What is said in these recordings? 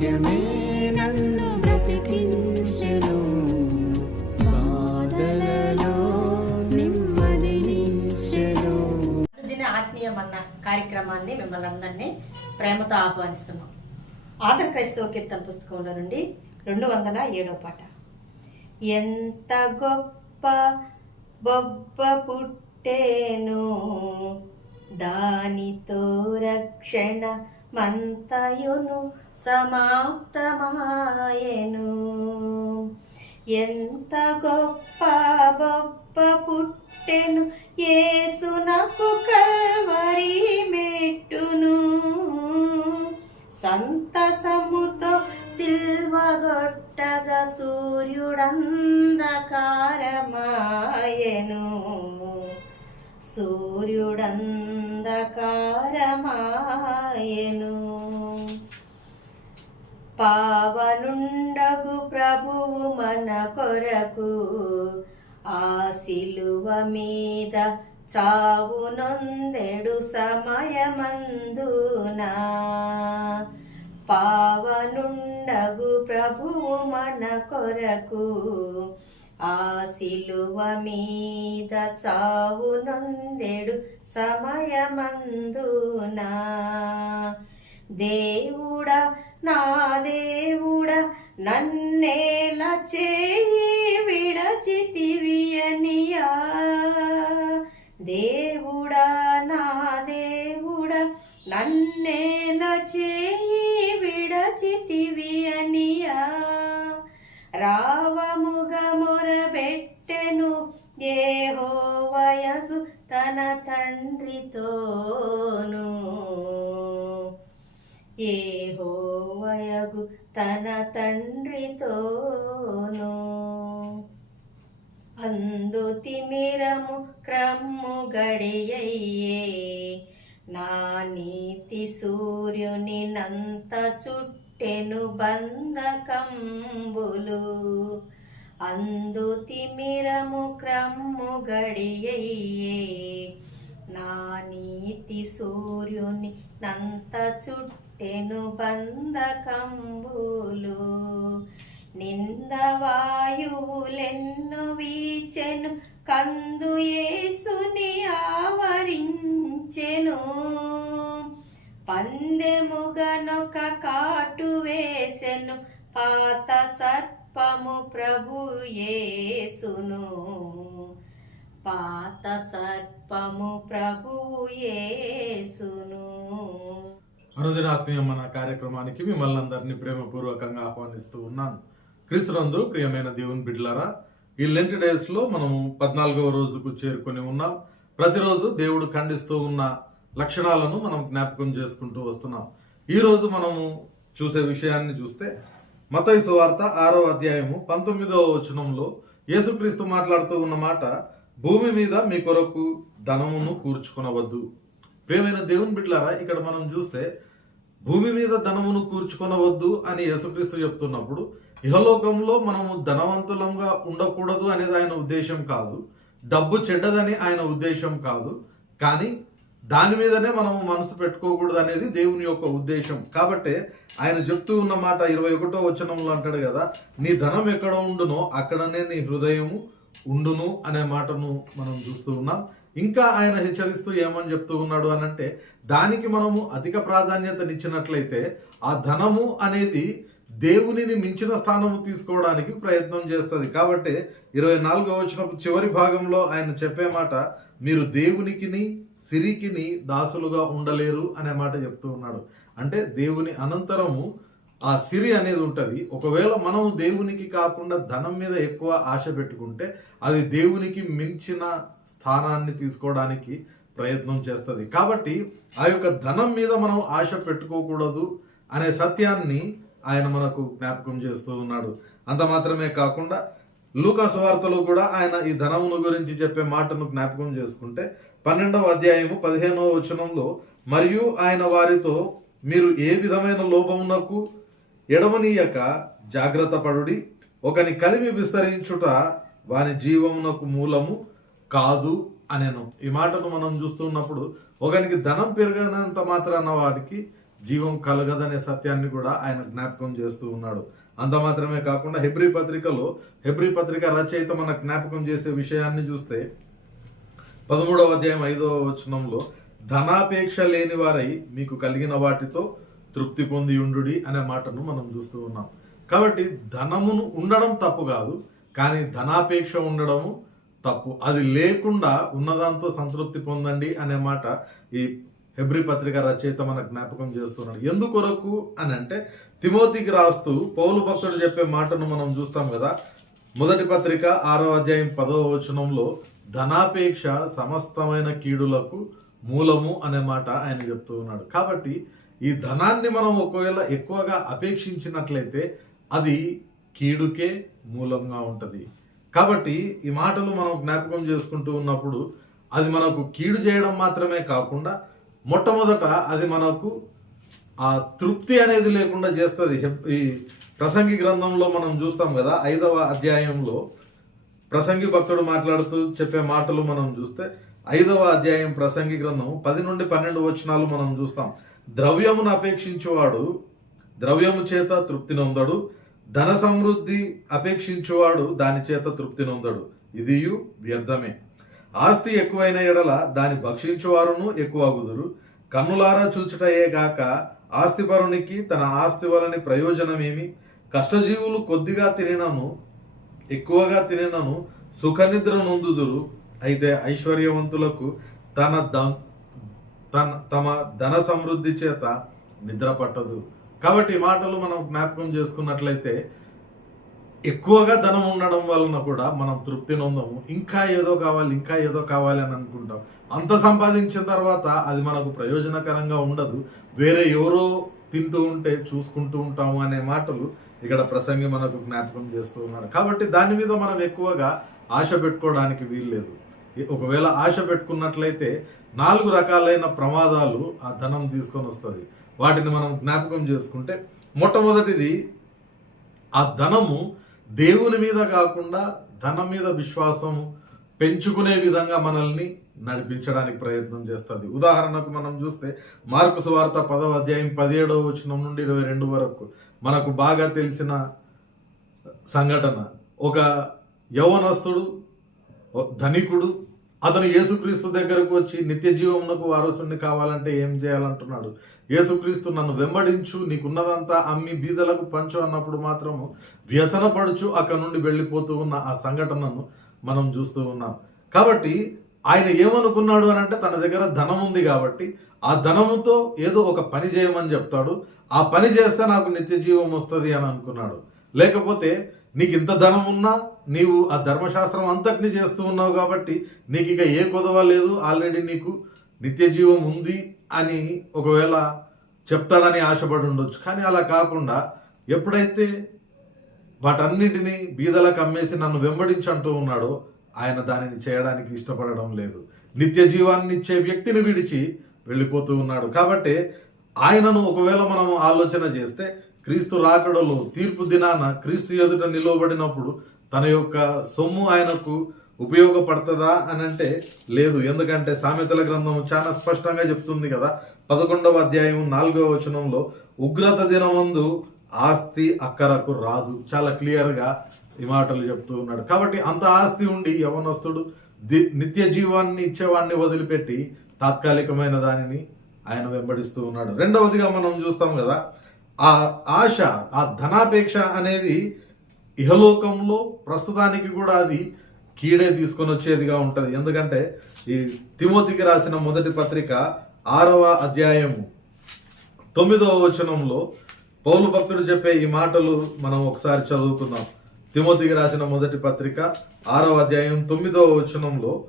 వాక్యమే నన్ను బ్రతికించెను. బాధలలో నెమ్మదినిచ్చెను దిన కార్యక్రమాన్ని మిమ్మల్ని అందరినీ ప్రేమతో ఆహ్వానిస్తున్నాం. ఆంధ్ర క్రైస్తవ కీర్తన పుస్తకంలో నుండి రెండు వందల ఏడవ పాట. ఎంత గొప్ప బొబ్బ పుట్టేను. దానితో రక్షణ మంతయును సమాప్తమాయెను. ఎంత గొప్ప బొప్ప పుట్టెను ఏసునకు కల్వరి మెట్టును. సంతసముతో సిల్వగొట్టగా సూర్యుడంధకారమాయను సూర్యుడంధకారమాయెను. పావనుండగు ప్రభువు మన కొరకు ఆ శిలువ మీద చావు నొందెడు సమయమందునా. పావనుండగు ప్రభువు మన కొరకు ఆ శిలువ మీద చావు నొందెడు సమయమందునా? దేవుడా నా దేవుడా నన్నేల చేయి విడచితివియనియా? దేవుడా నా దేవుడా నన్నేల చేయి రావముగ మొరబెట్టెను ఏహోవయగు తన తండ్రితోను. ఏహోవయగు తన తండ్రితోను. అందు తిమిరము క్రమ్ము గడియయ్యే. నా నీతి సూర్యుని నంత చుట్టూ చుట్టెను బంధకంబులు అందు తిమిరము క్రమ్ము గడియయ్యే. నా నీతి సూర్యుని నంత చుట్టెను బంధకంబులు నిందవాయువులెన్ను వీచెను కందు యేసుని ఆవరించెను. పందెముగనొక వేసెను పాత సర్పము ప్రభు యేసును. పాత సర్పము ప్రభు యేసును. అనుదిన మన కార్యక్రమానికి మిమ్మల్ని అందరినీ ప్రేమపూర్వకంగా ఆహ్వానిస్తూ ఉన్నాను. క్రీస్తునందు ప్రియమైన దేవుని బిడ్లరా ఈ లెంట్ డేస్లో మనము పద్నాలుగవ రోజుకు చేరుకొని ఉన్నాం. ప్రతిరోజు దేవుడు ఖండిస్తూ ఉన్న లక్షణాలను మనం జ్ఞాపకం చేసుకుంటూ వస్తున్నాం. ఈరోజు మనము చూసే విషయాన్ని చూస్తే మతయి సువార్త ఆరో అధ్యాయము పంతొమ్మిదవ వచనంలో యేసుక్రీస్తు మాట్లాడుతూ ఉన్న మాట భూమి మీద మీ కొరకు ధనమును కూర్చుకొనవద్దు. ప్రేమైన దేవుని బిడ్డలారా ఇక్కడ మనం చూస్తే భూమి మీద ధనమును కూర్చుకొనవద్దు అని యేసుక్రీస్తు చెప్తున్నప్పుడు ఇహలోకంలో మనము ధనవంతులంగా ఉండకూడదు అనేది ఆయన ఉద్దేశం కాదు డబ్బు చెడ్డదని ఆయన ఉద్దేశం కాదు కానీ దాని మీదనే మనం మనసు పెట్టుకోకూడదు అనేది దేవుని యొక్క ఉద్దేశం. కాబట్టి ఆయన చెప్తూ ఉన్న మాట ఇరవై ఒకటో వచనంలో అంటాడు కదా నీ ధనం ఎక్కడ ఉండునో అక్కడనే నీ హృదయము ఉండును అనే మాటను మనం చూస్తూ ఉన్నాం. ఇంకా ఆయన హెచ్చరిస్తూ ఏమని చెప్తూ ఉన్నాడు అని అంటే దానికి మనము అధిక ప్రాధాన్యతనిచ్చినట్లయితే ఆ ధనము అనేది దేవునిని మించిన స్థానము తీసుకోవడానికి ప్రయత్నం చేస్తుంది. కాబట్టి ఇరవై నాలుగో వచ్చిన చివరి భాగంలో ఆయన చెప్పే మాట మీరు దేవునికిని సిరికిని దాసులుగా ఉండలేరు అనే మాట చెప్తూ ఉన్నాడు. అంటే దేవుని అనంతరము ఆ సిరి అనేది ఉంటుంది. ఒకవేళ మనం దేవునికి కాకుండా ధనం మీద ఎక్కువ ఆశ పెట్టుకుంటే అది దేవునికి మించిన స్థానాన్ని తీసుకోవడానికి ప్రయత్నం చేస్తుంది. కాబట్టి ఆ యొక్క ధనం మీద మనం ఆశ పెట్టుకోకూడదు అనే సత్యాన్ని ఆయన మనకు జ్ఞాపకం చేస్తూ ఉన్నాడు. అంత మాత్రమే కాకుండా లూకా సువార్తలో కూడా ఆయన ఈ ధనమును గురించి చెప్పే మాటను జ్ఞాపకం చేసుకుంటే పన్నెండవ అధ్యాయము పదిహేనవ వచనంలో మరియు ఆయన వారితో మీరు ఏ విధమైన లోపమునకు ఎడమనీయక జాగ్రత్త పడుడి. ఒకని కలిమి విస్తరించుట వాని జీవమునకు మూలము కాదు అనేను. ఈ మాటను మనం చూస్తున్నప్పుడు ఒకనికి ధనం పెరిగినంత మాత్రాన వాడికి జీవం కలగదనే సత్యాన్ని కూడా ఆయన జ్ఞాపకం చేస్తూ ఉన్నాడు. అంత మాత్రమే కాకుండా హెబ్రి పత్రికలో హెబ్రి పత్రిక రచయిత మన జ్ఞాపకం చేసే విషయాన్ని చూస్తే పదమూడవ అధ్యాయం ఐదవ వచనంలో ధనాపేక్ష లేని వారై మీకు కలిగిన వాటితో తృప్తి పొంది ఉండుడి అనే మాటను మనం చూస్తూ ఉన్నాం. కాబట్టి ధనమును ఉండడం తప్పు కాదు కానీ ధనాపేక్ష ఉండడము తప్పు. అది లేకుండా ఉన్నదాంతో సంతృప్తి పొందండి అనే మాట ఈ హెబ్రి పత్రిక రచయిత మన జ్ఞాపకం చేస్తున్నాడు. ఎందుకొరకు అని అంటే తిమోతికి రాస్తూ పౌలు భక్తుడు చెప్పే మాటను మనం చూస్తాం కదా మొదటి పత్రిక ఆరో అధ్యాయం పదవ వచనంలో ధనాపేక్ష సమస్తమైన కీడులకు మూలము అనే మాట ఆయన చెప్తూ ఉన్నాడు. కాబట్టి ఈ ధనాన్ని మనం ఒకవేళ ఎక్కువగా అపేక్షించినట్లయితే అది కీడుకే మూలంగా ఉంటుంది. కాబట్టి ఈ మాటలు మనం జ్ఞాపకం చేసుకుంటూ ఉన్నప్పుడు అది మనకు కీడు చేయడం మాత్రమే కాకుండా మొట్టమొదట అది మనకు ఆ తృప్తి అనేది లేకుండా చేస్తుంది. ఈ ప్రసంగి గ్రంథంలో మనం చూస్తాం కదా ఐదవ అధ్యాయంలో ప్రసంగి భక్తుడు మాట్లాడుతూ చెప్పే మాటలు మనం చూస్తే ఐదవ అధ్యాయం ప్రసంగి గ్రంథం పది నుండి పన్నెండు వచనాలు మనం చూస్తాం. ద్రవ్యమును అపేక్షించువాడు ద్రవ్యము చేత తృప్తి నొందడు ధన సమృద్ధి అపేక్షించువాడు దాని చేత తృప్తి నొందడు. ఇదియు వ్యర్థమే. ఆస్తి ఎక్కువైన ఎడల దాని భక్షించువారును ఎక్కువ అగుదురు. కన్నులారా చూచుటయే గాక ఆస్తిపరునికి తన ఆస్తి వలని ప్రయోజనమేమి? కష్టజీవులు కొద్దిగా తినను ఎక్కువగా తినను సుఖనిద్ర నొందుదురు అయితే ఐశ్వర్యవంతులకు తన దం తన తమ ధన సమృద్ధి చేత నిద్ర పట్టదు. కాబట్టి ఈ మాటలు మనం జ్ఞాపకం చేసుకున్నట్లయితే ఎక్కువగా ధనం ఉండడం వలన కూడా మనం తృప్తి నొందము. ఇంకా ఏదో కావాలి ఇంకా ఏదో కావాలి అని అనుకుంటాం. అంత సంపాదించిన తర్వాత అది మనకు ప్రయోజనకరంగా ఉండదు. వేరే ఎవరో తింటూ ఉంటే చూసుకుంటూ ఉంటాము అనే మాటలు ఇక్కడ ప్రసంగి మనకు జ్ఞాపకం చేస్తూ ఉన్నాడు. కాబట్టి దాని మీద మనం ఎక్కువగా ఆశ పెట్టుకోవడానికి వీల్లేదు. ఒకవేళ ఆశ పెట్టుకున్నట్లయితే నాలుగు రకాలైన ప్రమాదాలు ఆ ధనం తీసుకొని వస్తుంది. వాటిని మనం జ్ఞాపకం చేసుకుంటే మొట్టమొదటిది ఆ ధనము దేవుని మీద కాకుండా ధనం మీద విశ్వాసం పెంచుకునే విధంగా మనల్ని నడిపించడానికి ప్రయత్నం చేస్తుంది. ఉదాహరణకు మనం చూస్తే మార్కు సువార్త పదవ అధ్యాయం పదిహేడవ వచనం నుండి ఇరవై రెండు వరకు మనకు బాగా తెలిసిన సంఘటన. ఒక యవనస్తుడు ధనికుడు అతను యేసుక్రీస్తు దగ్గరకు వచ్చి నిత్య జీవమునకు వారసుని కావాలంటే ఏం చేయాలంటున్నాడు? యేసుక్రీస్తు నన్ను వెంబడించు నీకున్నదంతా అమ్మి బీదలకు పంచు అన్నప్పుడు మాత్రము వ్యసనపడుచు అక్కడ నుండి వెళ్ళిపోతూ ఉన్న ఆ సంఘటనను మనం చూస్తూ ఉన్నాం. కాబట్టి ఆయన ఏమనుకున్నాడు అని అంటే తన దగ్గర ధనం ఉంది కాబట్టి ఆ ధనముతో ఏదో ఒక పని చేయమని చెప్తాడు. ఆ పని చేస్తే నాకు నిత్య జీవం వస్తుంది అని అనుకున్నాడు. లేకపోతే నీకు ఇంత ధనం ఉన్నా నీవు ఆ ధర్మశాస్త్రం అంతటిని చేస్తూ ఉన్నావు కాబట్టి నీకు ఇక ఏ కొదవ లేదు. ఆల్రెడీ నీకు నిత్య జీవం ఉంది అని ఒకవేళ చెప్తాడని ఆశపడి ఉండొచ్చు. కానీ అలా కాకుండా ఎప్పుడైతే వాటన్నిటినీ బీదలకు అమ్మేసి నన్ను వెంబడించంటూ ఉన్నాడో ఆయన దానిని చేయడానికి ఇష్టపడడం లేదు. నిత్య జీవాన్ని ఇచ్చే వ్యక్తిని విడిచి వెళ్ళిపోతూ ఉన్నాడు. కాబట్టి ఆయనను ఒకవేళ మనం ఆలోచన చేస్తే క్రీస్తు రాకడలో తీర్పు దినాన క్రీస్తు ఎదుట నిలవబడినప్పుడు తన యొక్క సొమ్ము ఆయనకు ఉపయోగపడుతుందా అని అంటే లేదు. ఎందుకంటే సామెతల గ్రంథం చాలా స్పష్టంగా చెప్తుంది కదా. పదకొండవ అధ్యాయం నాలుగవ వచనంలో ఉగ్రత దినమందు ఆస్తి అక్కరకు రాదు. చాలా క్లియర్గా ఈ మాటలు చెప్తూ ఉన్నాడు. కాబట్టి అంత ఆస్తి ఉండి యవనస్తుడు నిత్య జీవాన్ని ఇచ్చేవాడిని వదిలిపెట్టి తాత్కాలికమైన దానిని ఆయన వెంబడిస్తూ ఉన్నాడు. రెండవదిగా మనం చూస్తాం కదా ఆ ఆశ ఆ ధనాపేక్ష అనేది ఇహలోకంలో ప్రస్తుతానికి కూడా అది కీడే తీసుకొని వచ్చేదిగా ఉంటుంది. ఎందుకంటే ఈ తిమోతికి రాసిన మొదటి పత్రిక ఆరవ అధ్యాయము తొమ్మిదవ వచనంలో పౌలు భక్తుడు చెప్పే ఈ మాటలు మనం ఒకసారి చదువుకుందాం. తిమోతికి రాసిన మొదటి పత్రిక ఆరవ అధ్యాయం తొమ్మిదవ వచనంలో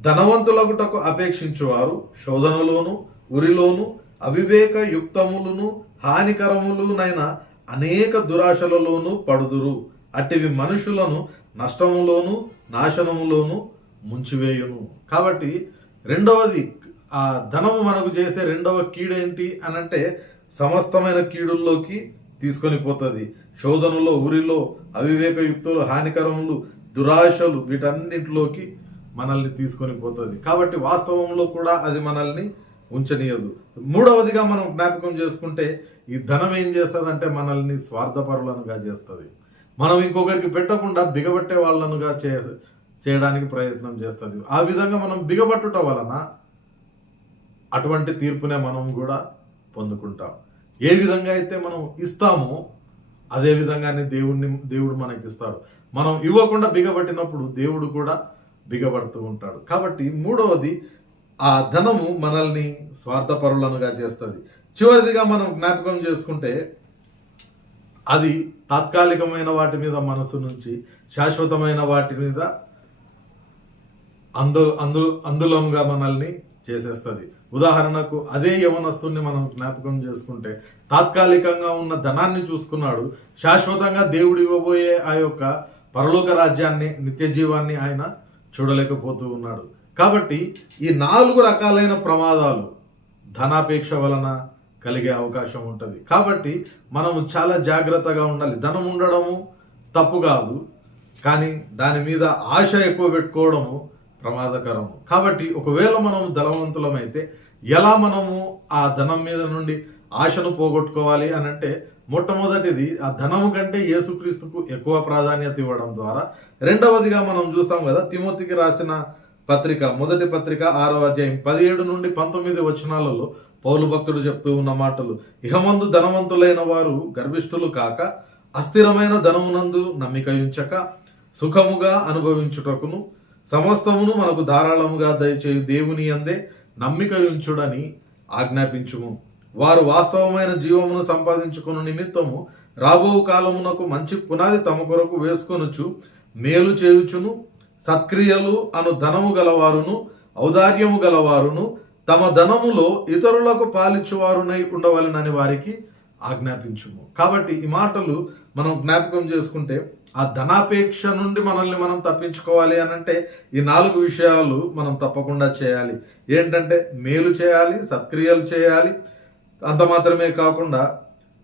ధనవంతులగుటకు అపేక్షించువారు శోధనలోను ఉరిలోను అవివేక యుక్తములను హానికరములునైన అనేక దురాశలలోనూ పడుదురు. అట్టివి మనుషులను నష్టములోను నాశనములోను ముంచివేయును. కాబట్టి రెండవది ఆ ధనము మనకు చేసే రెండవ కీడేంటి అనంటే అంటే సమస్తమైన కీడుల్లోకి తీసుకొని పోతుంది. శోధనలో ఉరిలో అవివేక యుక్తులు హానికరములు దురాశలు వీటన్నిటిలోకి మనల్ని తీసుకొని పోతుంది. కాబట్టి వాస్తవంలో కూడా అది మనల్ని ఉంచనీయదు. మూడవదిగా మనం జ్ఞాపకం చేసుకుంటే ఈ ధనం ఏం చేస్తుందంటే మనల్ని స్వార్థపరులనుగా చేస్తుంది. మనం ఇంకొకరికి పెట్టకుండా బిగబట్టే వాళ్ళనుగా చే చేయడానికి ప్రయత్నం చేస్తుంది. ఆ విధంగా మనం బిగబట్టుట వలన అటువంటి తీర్పునే మనం కూడా పొందుకుంటాం. ఏ విధంగా అయితే మనం ఇస్తామో అదే విధంగానే దేవుణ్ణి దేవుడు మనకి ఇస్తాడు మనం ఇవ్వకుండా బిగబట్టినప్పుడు దేవుడు కూడా బిగబడుతూ ఉంటాడు. కాబట్టి మూడవది ఆ ధనము మనల్ని స్వార్థపరులనుగా చేస్తుంది. చివరిదిగా మనం జ్ఞాపకం చేసుకుంటే అది తాత్కాలికమైన వాటి మీద మనసు నుంచి శాశ్వతమైన వాటి మీద అందు అందు అందులంగా మనల్ని చేసేస్తుంది. ఉదాహరణకు అదే యవనస్తుని మనం జ్ఞాపకం చేసుకుంటే తాత్కాలికంగా ఉన్న ధనాన్ని చూసుకున్నాడు శాశ్వతంగా దేవుడు ఇవ్వబోయే ఆ యొక్క పరలోక రాజ్యాన్ని నిత్య జీవాన్ని ఆయన చూడలేకపోతూ ఉన్నాడు. కాబట్టి ఈ నాలుగు రకాలైన ప్రమాదాలు ధనాపేక్ష వలన కలిగే అవకాశం ఉంటుంది. కాబట్టి మనము చాలా జాగ్రత్తగా ఉండాలి. ధనం ఉండడము తప్పు కాదు కానీ దాని మీద ఆశ ఎక్కువ పెట్టుకోవడము ప్రమాదకరము. కాబట్టి ఒకవేళ మనము ధనవంతులమైతే ఎలా మనము ఆ ధనం మీద నుండి ఆశను పోగొట్టుకోవాలి అని అంటే మొట్టమొదటిది ఆ ధనము కంటే యేసుక్రీస్తుకు ఎక్కువ ప్రాధాన్యత ఇవ్వడం ద్వారా. రెండవదిగా మనం చూస్తాం కదా తిమోతికి రాసిన పత్రిక మొదటి పత్రిక ఆరో అధ్యాయం పదిహేడు నుండి పంతొమ్మిది వచనాలలో పౌలు భక్తుడు చెప్తూ ఉన్న మాటలు ఇహమందు ధనవంతులైన వారు గర్విష్ఠులు కాక అస్థిరమైన ధనమునందు నమ్మిక ఉంచక సుఖముగా అనుభవించుటకును సమస్తమును మనకు ధారాళముగా దయచేయు దేవుని అందే నమ్మిక ఉంచుడని ఆజ్ఞాపించుము. వారు వాస్తవమైన జీవమును సంపాదించుకున్న నిమిత్తము రాబో కాలమునకు మంచి పునాది తమ కొరకు వేసుకొనుచు మేలు చేయుచును సత్క్రియలు అను ధనము గలవారును ఔదార్యము గలవారును తమ ధనములో ఇతరులకు పాలించువారునై ఉండవలనని వారికి ఆజ్ఞాపించుము. కాబట్టి ఈ మాటలు మనం జ్ఞాపకం చేసుకుంటే ఆ ధనాపేక్ష నుండి మనల్ని మనం తప్పించుకోవాలి అని అంటే ఈ నాలుగు విషయాలు మనం తప్పకుండా చేయాలి. ఏంటంటే మేలు చేయాలి సత్క్రియలు చేయాలి. అంత మాత్రమే కాకుండా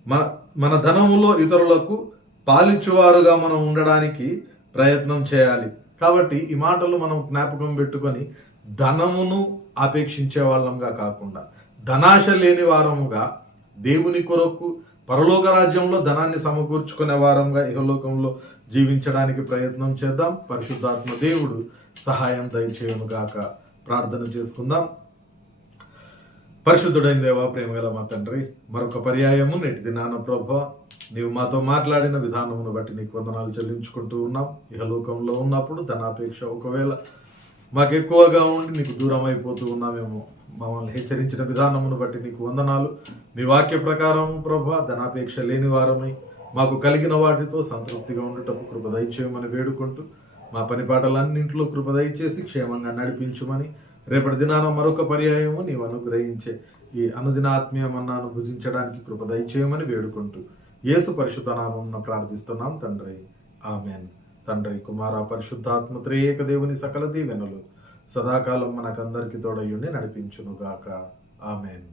మన మన ధనములో ఇతరులకు పాలించువారుగా మనం ఉండడానికి ప్రయత్నం చేయాలి. కాబట్టి ఈ మాటలు మనం జ్ఞాపకం పెట్టుకొని ధనమును ఆపేక్షించే వాళ్ళంగా కాకుండా ధనాశ లేని వారముగా దేవుని కొరకు పరలోక రాజ్యంలో ధనాన్ని సమకూర్చుకునే వారంగా ఇహలోకంలో జీవించడానికి ప్రయత్నం చేద్దాం. పరిశుద్ధాత్మ దేవుడు సహాయం దయచేయను గాక. ప్రార్థన చేసుకుందాం. పరిశుద్ధుడైన దేవా ప్రేమగల మా తండ్రి మరొక పర్యాయము నేటి దినాన ప్రభ నీవు మాతో మాట్లాడిన విధానమును బట్టి నీకు వందనాలు చెల్లించుకుంటూ ఉన్నాం. ఇహలోకంలో ఉన్నప్పుడు ధనాపేక్ష ఒకవేళ మాకు ఎక్కువగా ఉండి నీకు దూరం అయిపోతూ ఉన్నామేమో మమ్మల్ని హెచ్చరించిన విధానమును బట్టి నీకు వందనాలు. నీ వాక్య ప్రకారం ప్రభా ధనాపేక్ష లేని వారమై మాకు కలిగిన వాటితో సంతృప్తిగా ఉండటకు కృపదయచేయమని వేడుకుంటూ మా పని పాటలన్నింటిలో కృపదయచేసి క్షేమంగా నడిపించుమని రేపటి దినాన మరొక పర్యాయము నీవు అనుగ్రహించే ఈ అనుదిన ఆత్మీయ భుజించడానికి కృపదయచేయమని వేడుకుంటూ యేసు పరిశుద్ధ నామం ప్రార్థిస్తున్నాం తండ్రి. ఆమెన్. తండ్రి కుమార పరిశుద్ధాత్మ త్రియేక దేవుని సకల దీవెనలు సదాకాలం మనకందరికీ తోడయుండి నడిపించునుగాక. ఆమెన్.